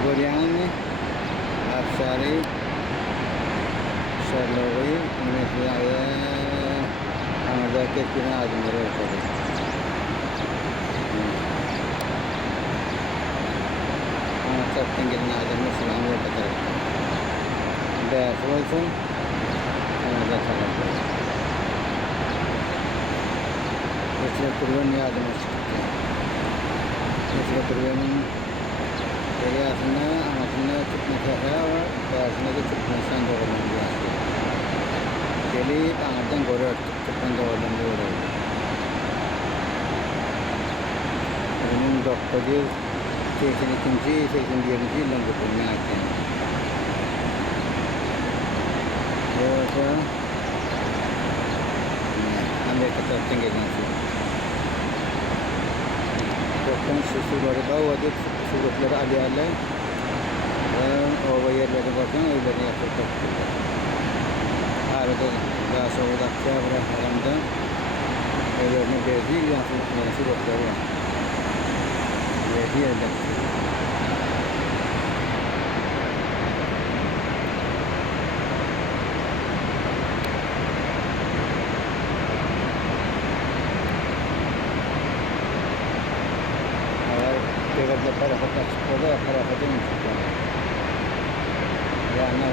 Goriani, Afshari, Sharlawi, Mesliaya, Amazakir Kina Admiro Kodi. Something in Adam Muslim Water. There also another color. It's a Kurvan Yadamus. It's a Kurvan. Asna, Asna, Kitnaka, Asna, Kitnasan, Kelly, Adam Gorat, Kitanda, and Doctor Taking it in G, taking the energy longer for me, I can. I make a thing against you. Doctor Susu, what is Sugar Aliala? Over here, let the bottom, over the effort of the so that Chabra Haramda, over the Brazilian Sugar. Here, para fazer ya no